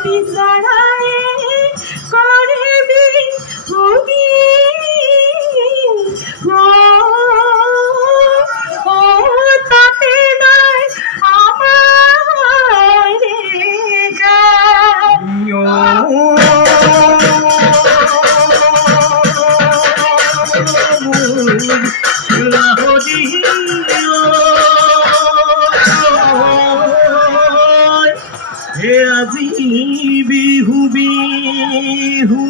বিচৰাই কৰিবি ভোগী তাতে নাই আমাৰ আজি বিহু বিহু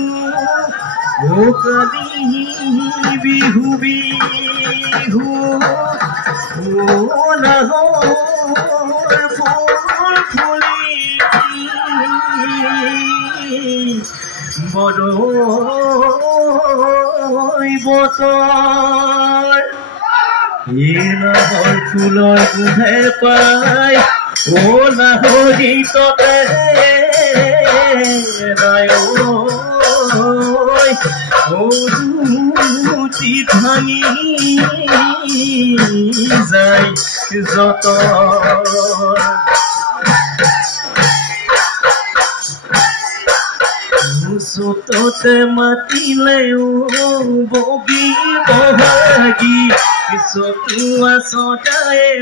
কালি বিহু বিহু নাহৰ ফুল ফুলি বৰৈ বতৰ নাহৰ ফুলৰ গোন্ধে পাই নাহৰি ততে জ্যোতি ভাঙি যায় যত চততে মাতিলে বগী বহাগী চতুৱা চদায়ে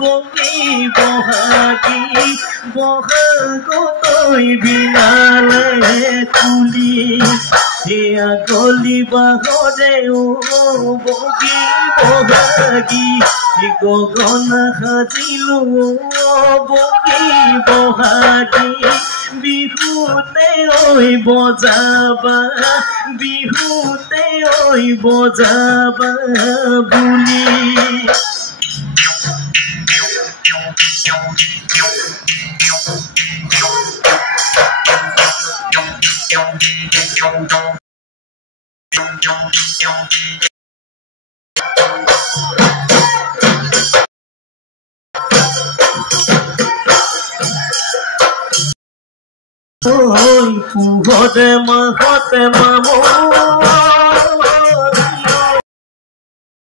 বগী বহাগী বহাগতৈ বিলালে কুলি সেয়া গলি বাহৰে বগী বহাগী গগন সাজিলো বগী বহাগী বিহুতে ঐ বজাবা বিহুতে ঐ বজাবা বুলি পুহতে মাহতে মামো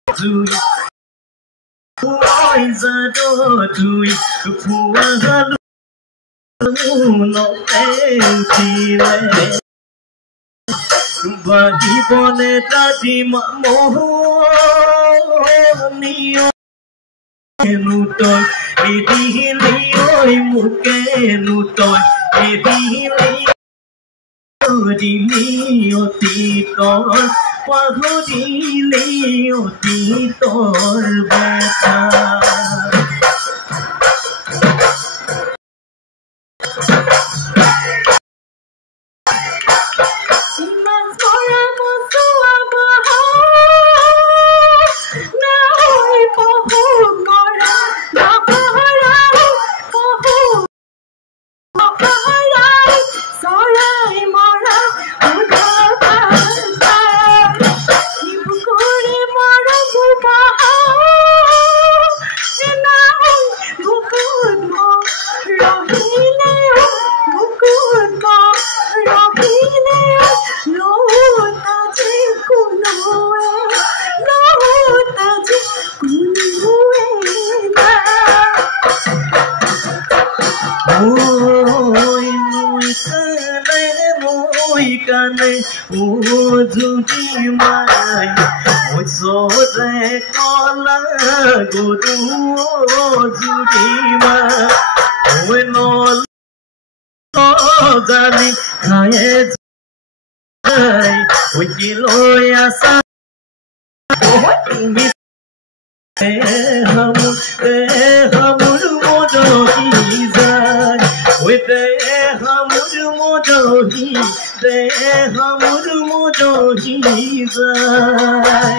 জুই যাদ জুই ফুৱালো উঠিলে বাঢ়িবনে দাদী মামনিয়নো তই এদিলি ঐ মোকেনো তই এদিলি অতীতৰ পাহৰিলে অতীতৰ ব্যথা যদি মাই ওচৰে কলা গৰু যদি মাই জানি খায়ে যায় লৈ আছা তুমি হামুৰ মদহি যায় হামুৰ মদহি হামুৰ মদহি যায়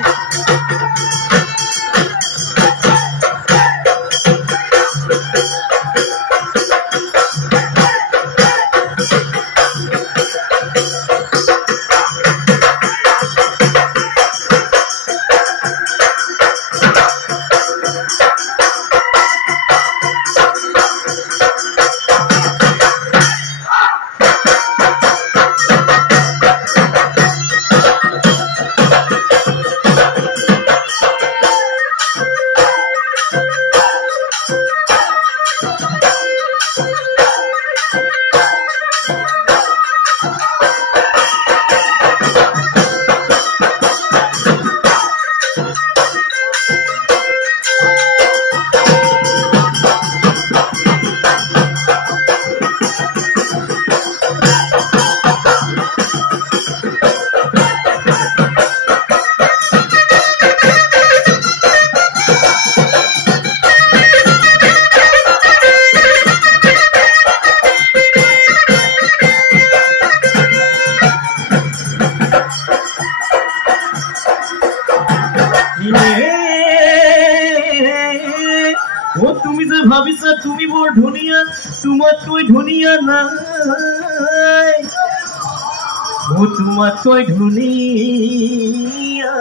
ও তোমাতকৈ ধুনীয়া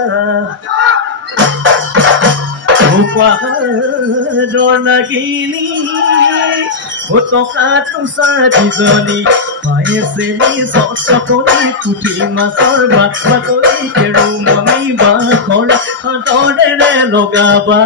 ও পাহাৰৰ নাগিনী ও টকাটো চাৰিজনী পাইছে চকলি পুঠি মাছৰ বাকলি কেৰুমণি বাখৰ হাতৰে লগাবা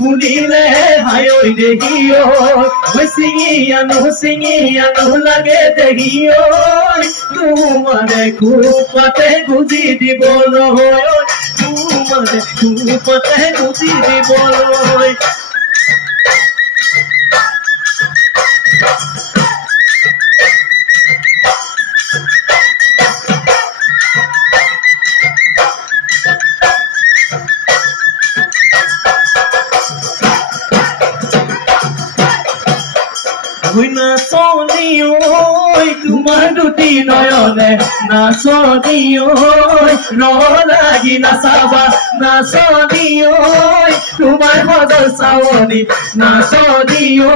ফুলিলে হায়ৈ দেখিও চিঙিয়ানো লাগে দেখিও তোমাৰে খুপাতে গুজি দিবলৈ তোমাৰে খুপাতে গুজি দিবলৈ নাচনি ঐ তোমাৰ দুটি নয়নে নাচনি ঐ লাগি নাচাবা নাচনি ঐ তোমাৰ সদৰ চাৱনি নাচনি ঐ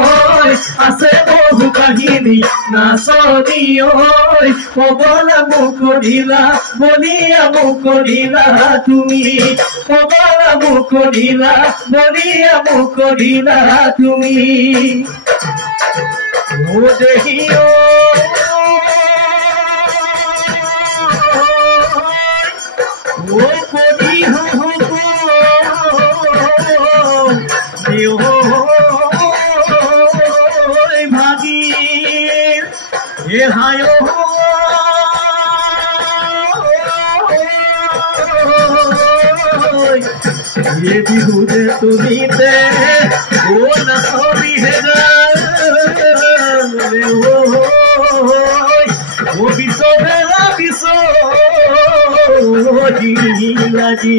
আছে বহু কাহিনী নাচনি ঐ কবলা মোক কৰিলা বলিয়া মোক কৰিলা তুমি কবলা মোক কৰিলা বলিয়া মোক কৰিলা তুমি ও দেখিও ও কবি হব দেও ভাগি এ হায় ये बिहुदे तुमीते ओ नसोबी हेरा ओ बिसो भेला बिसो जी